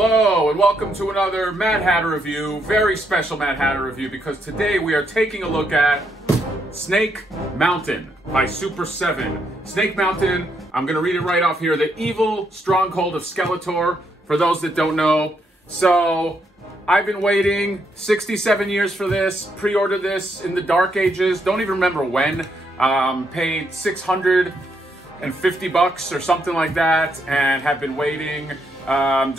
Hello and welcome to another Mad Hatter review, very special Mad Hatter review, because today we are taking a look at Snake Mountain by Super7. Snake Mountain, I'm going to read it right off here, the evil stronghold of Skeletor, for those that don't know. So, I've been waiting 67 years for this, pre-ordered this in the dark ages, don't even remember when, paid $650 or something like that, and have been waiting. In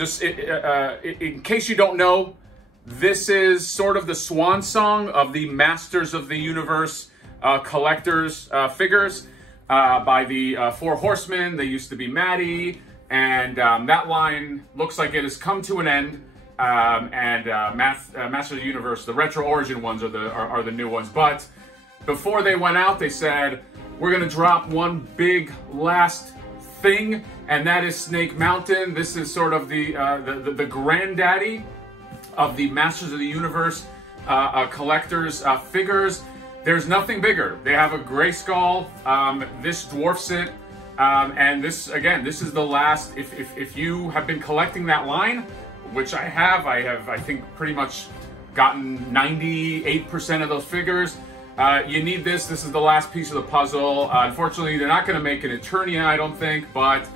case you don't know, this is sort of the swan song of the Masters of the Universe collectors figures by the Four Horsemen. They used to be Maddie, and that line looks like it has come to an end. Masters of the Universe, the retro origin ones are the new ones. But before they went out, they said, we're gonna drop one big last thing, and that is Snake Mountain. This is sort of the granddaddy of the Masters of the Universe collectors figures. There's nothing bigger. They have a gray skull. This dwarfs it, and this again, this is the last. If you have been collecting that line, which I have, I think pretty much gotten 98% of those figures. You need this. This is the last piece of the puzzle. Unfortunately, they're not going to make an Eternia, I don't think, but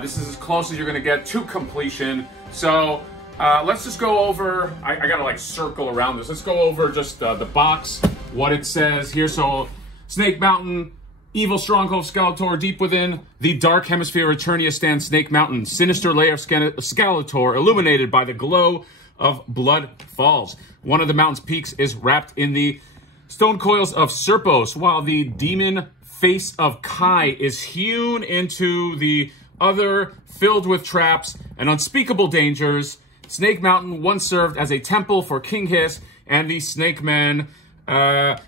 this is as close as you're going to get to completion. So let's just go over, I got to like circle around this. Let's go over just the box, what it says here. So Snake Mountain, evil stronghold of Skeletor, deep within the dark hemisphere of Eternia stands Snake Mountain, sinister lair of Skeletor, illuminated by the glow of Blood Falls. One of the mountain's peaks is wrapped in the stone coils of Serpos, while the demon face of Kai is hewn into the other, filled with traps and unspeakable dangers. Snake Mountain once served as a temple for King Hiss and the Snake Men,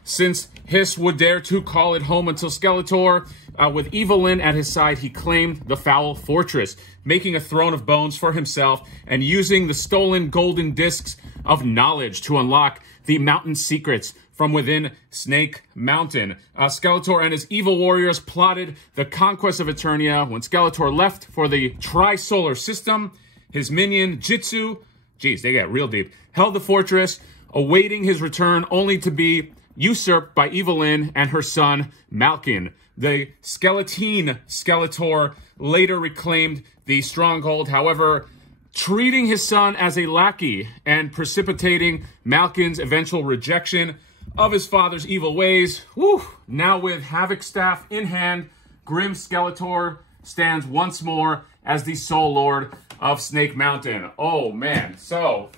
since Hiss would dare to call it home until Skeletor, with Evelyn at his side, he claimed the foul fortress, making a throne of bones for himself and using the stolen golden discs of knowledge to unlock the mountain's secrets from within Snake Mountain. Skeletor and his evil warriors plotted the conquest of Eternia. When Skeletor left for the Tri-Solar System, his minion, Jitsu, geez, they get real deep, held the fortress, awaiting his return, only to be usurped by Evelyn and her son, Malkin. The Skeleton Skeletor later reclaimed the stronghold, however, treating his son as a lackey and precipitating Malkin's eventual rejection of his father's evil ways. Whew. Now with Havoc Staff in hand, Grim Skeletor stands once more as the sole lord of Snake Mountain. Oh man, so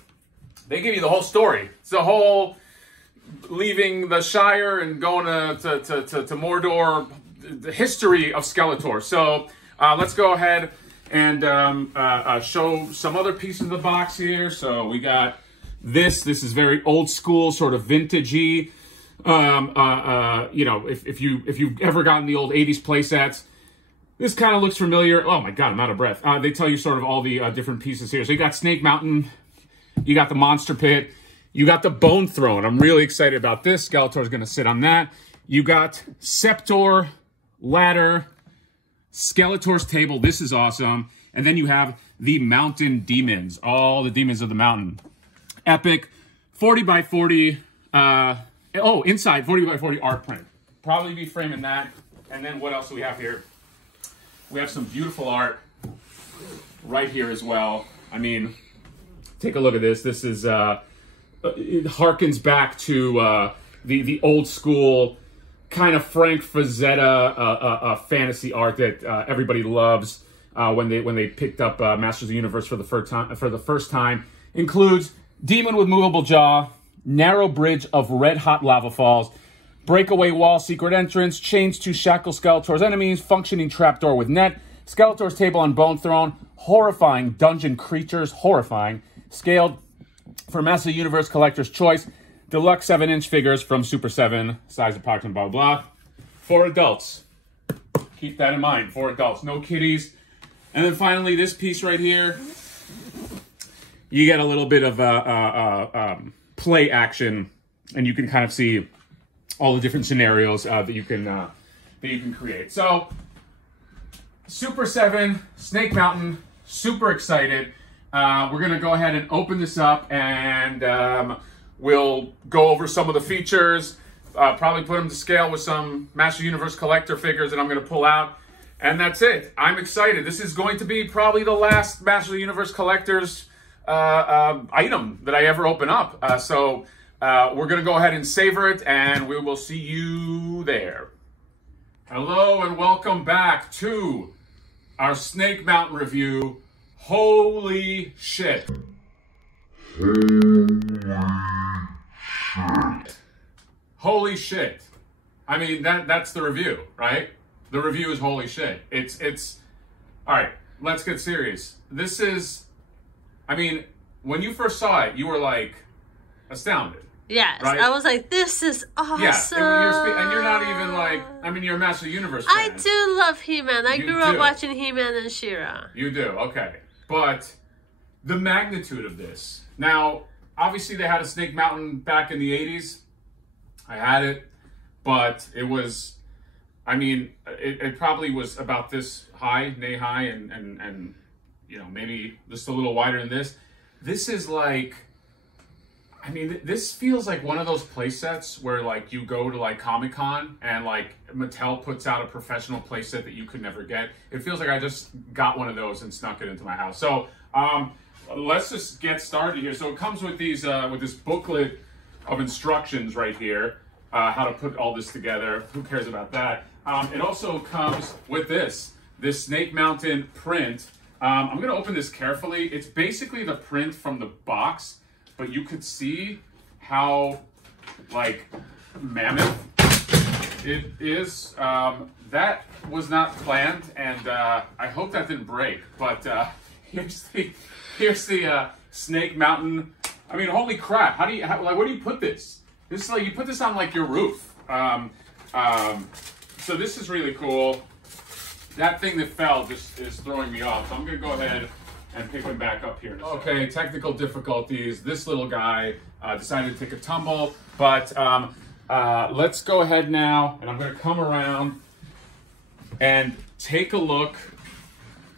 they give you the whole story. It's the whole leaving the Shire and going to Mordor, the history of Skeletor. So let's go ahead and show some other pieces of the box here. So we got this is very old school, sort of vintagey. You know, if you've ever gotten the old 80s playsets, this kind of looks familiar. Oh my God, I'm out of breath. They tell you sort of all the different pieces here. So you got Snake Mountain, you got the Monster Pit, you got the Bone Throne. I'm really excited about this. Skeletor's going to sit on that. You got Scepter, Ladder, Skeletor's Table. This is awesome. And then you have the Mountain Demons, all the demons of the mountain. Epic 40 by 40, inside 40 by 40 art print. Probably be framing that. And then what else do we have here? We have some beautiful art right here as well. I mean, take a look at this. This is, it harkens back to the old school kind of Frank Frazetta fantasy art that everybody loves when they picked up Masters of the Universe for the first time. Includes Demon with movable jaw, narrow bridge of red-hot lava falls, breakaway wall, secret entrance, chains to shackle Skeletor's enemies, functioning trapdoor with net, Skeletor's Table on Bone Throne, horrifying dungeon creatures, horrifying, scaled for Masters of the Universe Collector's Choice, deluxe 7-inch figures from Super7, size approximate, blah, blah, blah, for adults. Keep that in mind, for adults, no kiddies. And then finally, this piece right here, you get a little bit of play action, and you can kind of see all the different scenarios that you can create. So, Super7, Snake Mountain, super excited. we're going to go ahead and open this up, and we'll go over some of the features, probably put them to scale with some Master Universe collector figures that I'm going to pull out. And that's it. I'm excited. This is going to be probably the last Master Universe Collector's item that I ever open up. So we're going to go ahead and savor it, and we will see you there. Hello, and welcome back to our Snake Mountain review. Holy shit. Holy shit. I mean, that's the review, right? The review is holy shit. It's all right, let's get serious. This is, I mean, when you first saw it, you were like astounded. Yes, right? I was like, this is awesome. Yeah, and you're not even like, I mean, you're a Master Universe fan. I do love He-Man. I grew up watching He-Man and She-Ra. You do, okay. But the magnitude of this. Now, obviously they had a Snake Mountain back in the 80s. I had it, but it was, I mean, it probably was about this high, knee high, and you know, maybe just a little wider than this. This is like, I mean, this feels like one of those play sets where like you go to like Comic-Con and like Mattel puts out a professional play set that you could never get. It feels like I just got one of those and snuck it into my house. So let's just get started here. So it comes with these with this booklet of instructions right here, how to put all this together. Who cares about that? It also comes with this Snake Mountain print. I'm going to open this carefully. It's basically the print from the box, but you could see how, like, mammoth it is. That was not planned, and I hope that didn't break. But here's the Snake Mountain. I mean, holy crap! Like, where do you put this? This is like, you put this on like your roof. So this is really cool. That thing that fell just is throwing me off. So I'm gonna go ahead and pick him back up here. Okay, technical difficulties. This little guy decided to take a tumble, but let's go ahead now, and I'm gonna come around and take a look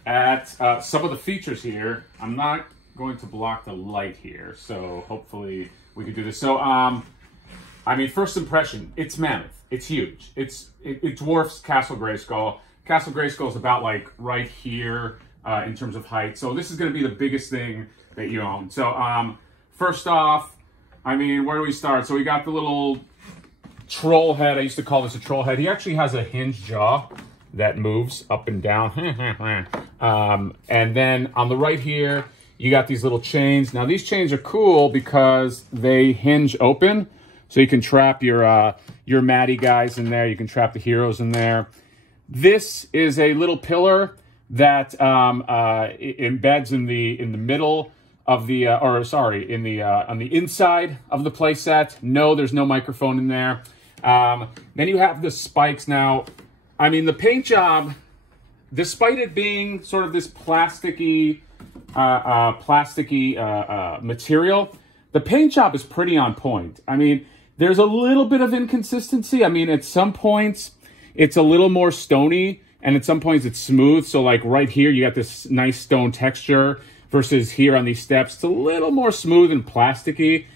at some of the features here. I'm not going to block the light here, so hopefully we can do this. So, I mean, first impression, it's mammoth. It's huge. It dwarfs Castle Grayskull. Castle Grayskull is about like right here in terms of height. So this is going to be the biggest thing that you own. So first off, I mean, where do we start? So we got the little troll head. I used to call this a troll head. He actually has a hinged jaw that moves up and down. And then on the right here, you got these little chains. Now these chains are cool because they hinge open. So you can trap your Maddie guys in there. You can trap the heroes in there. This is a little pillar that embeds in the middle of the, on the inside of the playset. No, there's no microphone in there. Then you have the spikes. Now, I mean, the paint job, despite it being sort of this plasticky material, the paint job is pretty on point. I mean, there's a little bit of inconsistency. I mean, at some points, it's a little more stony, and at some points it's smooth. So like right here, you got this nice stone texture versus here on these steps. It's a little more smooth and plasticky.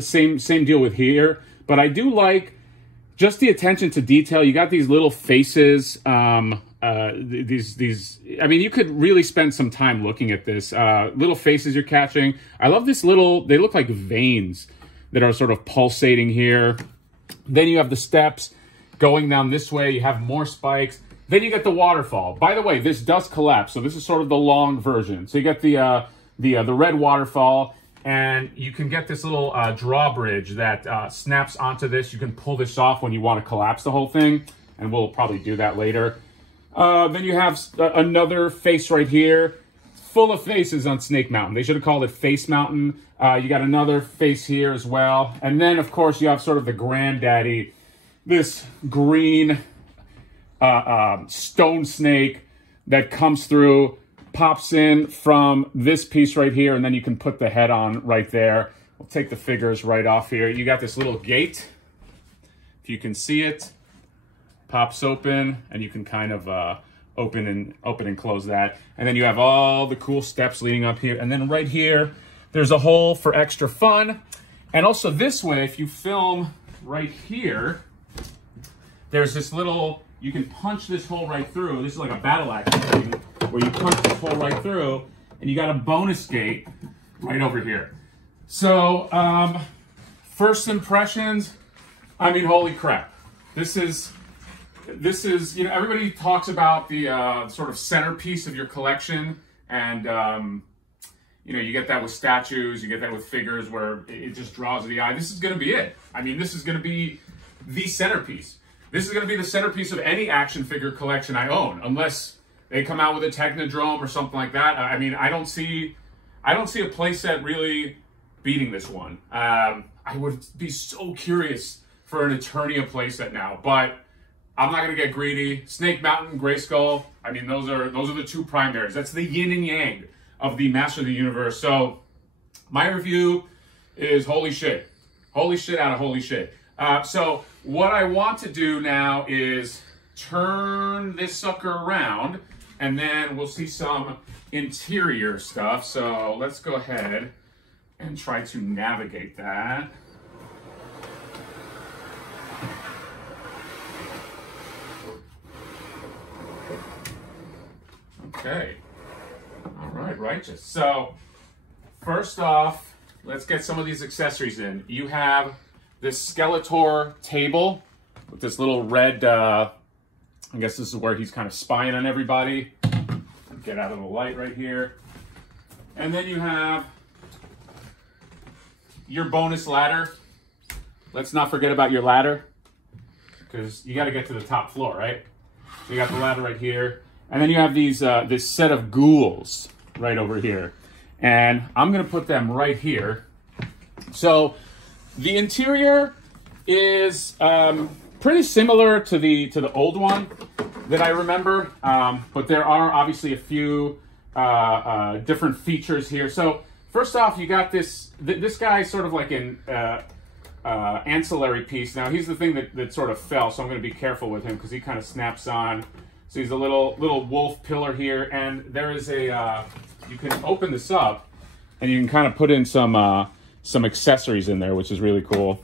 Same deal with here. But I do like just the attention to detail. You got these little faces. I mean, you could really spend some time looking at this. Little faces you're catching. I love this little, they look like veins that are sort of pulsating here. Then you have the steps going down this way. You have more spikes. Then you get the waterfall. By the way, this does collapse. So this is sort of the long version. So you get the red waterfall, and you can get this little drawbridge that snaps onto this. You can pull this off when you want to collapse the whole thing, and we'll probably do that later. Then you have another face right here, full of faces on Snake Mountain. They should have called it Face Mountain. You got another face here as well. And then, of course, you have sort of the granddaddy, this green stone snake that comes through, pops in from this piece right here, and then you can put the head on right there. We'll take the figures right off here. You got this little gate, if you can see it, pops open, and you can kind of open and close that. And then you have all the cool steps leading up here. And then right here, there's a hole for extra fun. And also this way, if you film right here, there's this little, you can punch this hole right through. This is like a battle axe thing where you punch this hole right through and you got a bonus gate right over here. So, first impressions, I mean, holy crap. This is, you know, everybody talks about the sort of centerpiece of your collection, and, you know, you get that with statues, you get that with figures where it just draws the eye. This is going to be it. I mean, this is going to be the centerpiece. This is going to be the centerpiece of any action figure collection I own, unless they come out with a Technodrome or something like that. I mean, I don't see a playset really beating this one. I would be so curious for an Eternia playset now, but I'm not going to get greedy. Snake Mountain, Grayskull, I mean, those are the two primaries. That's the yin and yang of the Master of the Universe. So my review is holy shit. Holy shit out of holy shit. So what I want to do now is turn this sucker around, and then we'll see some interior stuff. So let's go ahead and try to navigate that. Okay. All right, righteous. So first off, let's get some of these accessories in. You have this Skeletor table with this little red, I guess this is where he's kind of spying on everybody. Get out of the light right here. And then you have your bonus ladder. Let's not forget about your ladder, because you got to get to the top floor, right? So you got the ladder right here. And then you have these this set of ghouls right over here. And I'm going to put them right here. So the interior is pretty similar to the old one that I remember, but there are obviously a few different features here. So first off, you got this guy's sort of like an ancillary piece. Now he's the thing that sort of fell, so I'm going to be careful with him because he kind of snaps on. So he's a little wolf pillar here, and there is a you can open this up and you can kind of put in some accessories in there, which is really cool.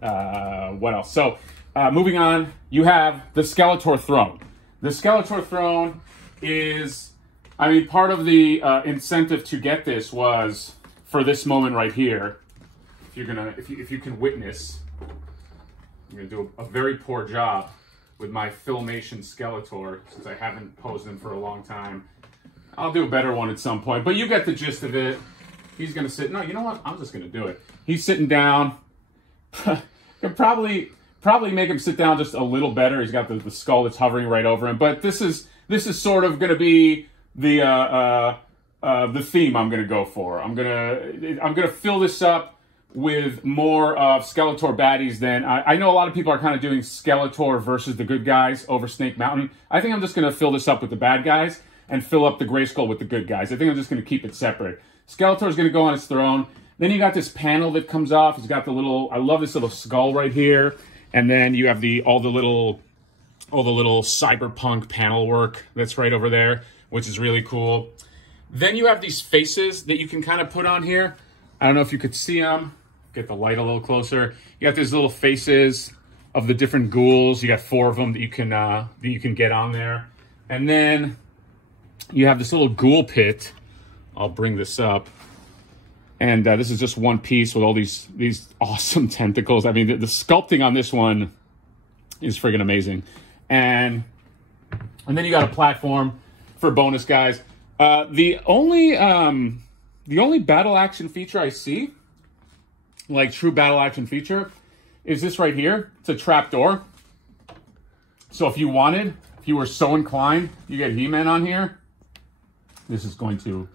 What else? So moving on, you have the Skeletor throne. The Skeletor throne is, I mean, part of the incentive to get this was for this moment right here. If you can witness, I'm gonna do a very poor job with my Filmation Skeletor, since I haven't posed him for a long time. I'll do a better one at some point, but you get the gist of it. He's gonna sit, no, you know what? I'm just gonna do it. He's sitting down. Could probably make him sit down just a little better. He's got the skull that's hovering right over him, but this is sort of gonna be the theme I'm gonna go for. I'm gonna fill this up with more of Skeletor baddies than... I know a lot of people are kind of doing Skeletor versus the good guys over Snake Mountain. I think I'm just going to fill this up with the bad guys and fill up the Grayskull with the good guys. I think I'm just going to keep it separate. Skeletor's going to go on his throne. Then you got this panel that comes off. He's got the little... I love this little skull right here. And then you have all the little cyberpunk panel work that's right over there, which is really cool. Then you have these faces that you can kind of put on here. I don't know if you could see them. Get the light a little closer. You got these little faces of the different ghouls. You got 4 of them that you can get on there. And then you have this little ghoul pit. I'll bring this up. And this is just one piece with all these awesome tentacles. I mean, the sculpting on this one is friggin' amazing. And then you got a platform for bonus guys. The only battle action feature I see, like true battle action feature, is this right here. It's a trap door. So if you were so inclined, you get He-Man on here. This is going to,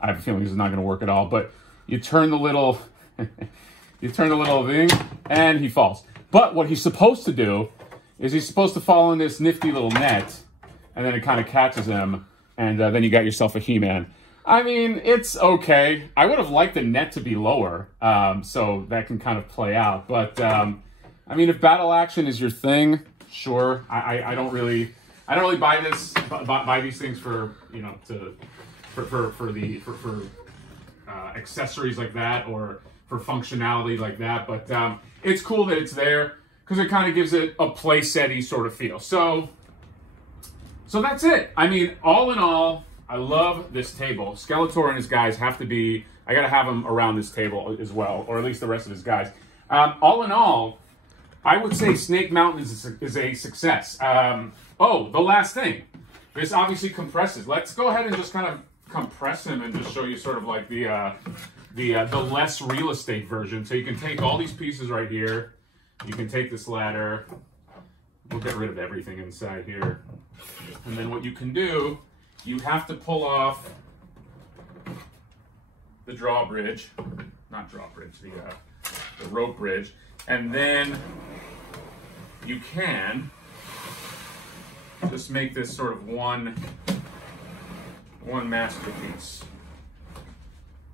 I have a feeling this is not going to work at all, but you turn the little, thing and he falls. But what he's supposed to do is he's supposed to fall in this nifty little net, and then it kind of catches him, and then you got yourself a He-Man. I mean, it's okay. I would have liked the net to be lower, so that can kind of play out. But, I mean, if battle action is your thing, sure. I don't really I don't really buy these things for, you know, for accessories like that or for functionality like that. But it's cool that it's there because it kind of gives it a play-set-y sort of feel. So that's it. I mean, all in all, I love this table. Skeletor and his guys have to be, I got to have them around this table as well, or at least the rest of his guys. All in all, I would say Snake Mountain is a success. Oh, the last thing. This obviously compresses. Let's go ahead and just kind of compress him and just show you sort of like the less real estate version. So you can take all these pieces right here. You can take this ladder. We'll get rid of everything inside here. And then what you can do, you have to pull off the drawbridge, not drawbridge, the rope bridge, and then you can just make this sort of one masterpiece.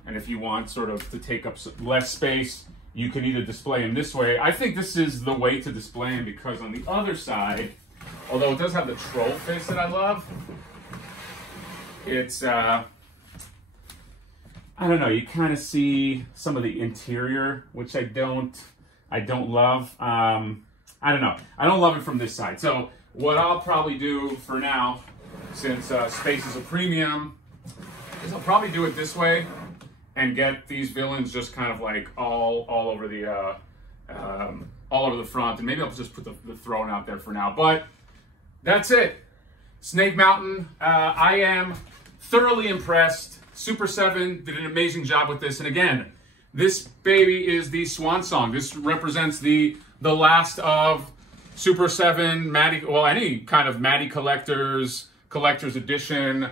And if you want sort of to take up less space, you can either display him this way. I think this is the way to display him because on the other side, although it does have the troll face that I love, it's, I don't know, you kind of see some of the interior, which I don't love. I don't know. I don't love it from this side. So what I'll probably do for now, since space is a premium, is I'll probably do it this way and get these villains just kind of like all over the front, and maybe I'll just put the throne out there for now. But that's it. Snake Mountain. I am thoroughly impressed. Super 7 did an amazing job with this, and again, this baby is the swan song. This represents the last of Super 7 Matty, well, any kind of Matty collector's edition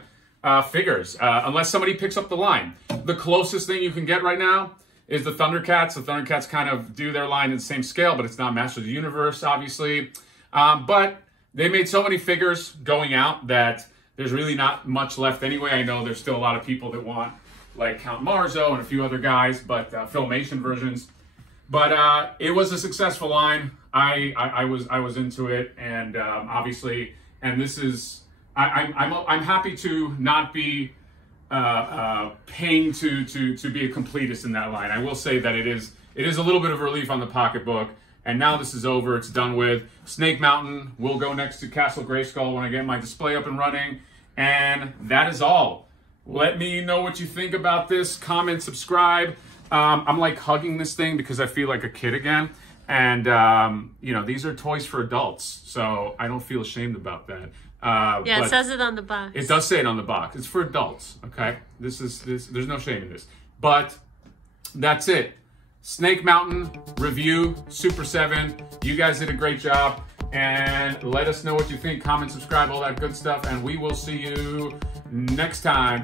figures, unless somebody picks up the line. The closest thing you can get right now is the Thundercats. The Thundercats kind of do their line in the same scale, but it's not Masters of the Universe, obviously. But they made so many figures going out that there's really not much left anyway. I know there's still a lot of people that want, like Count Marzo and a few other guys, but Filmation versions. But it was a successful line. I was into it, and obviously, and this is, I'm happy to not be paying to be a completist in that line. I will say that it is a little bit of relief on the pocketbook. And now this is over, it's done with. Snake Mountain will go next to Castle Grayskull when I get my display up and running. And that is all. Let me know what you think about this. Comment, subscribe. I'm like hugging this thing because I feel like a kid again. And, you know, these are toys for adults. So I don't feel ashamed about that. Yeah, it says it on the box. It does say it on the box. It's for adults, okay? There's no shame in this. But that's it. Snake Mountain review, Super 7. You guys did a great job. And let us know what you think. Comment, subscribe, all that good stuff. And we will see you next time.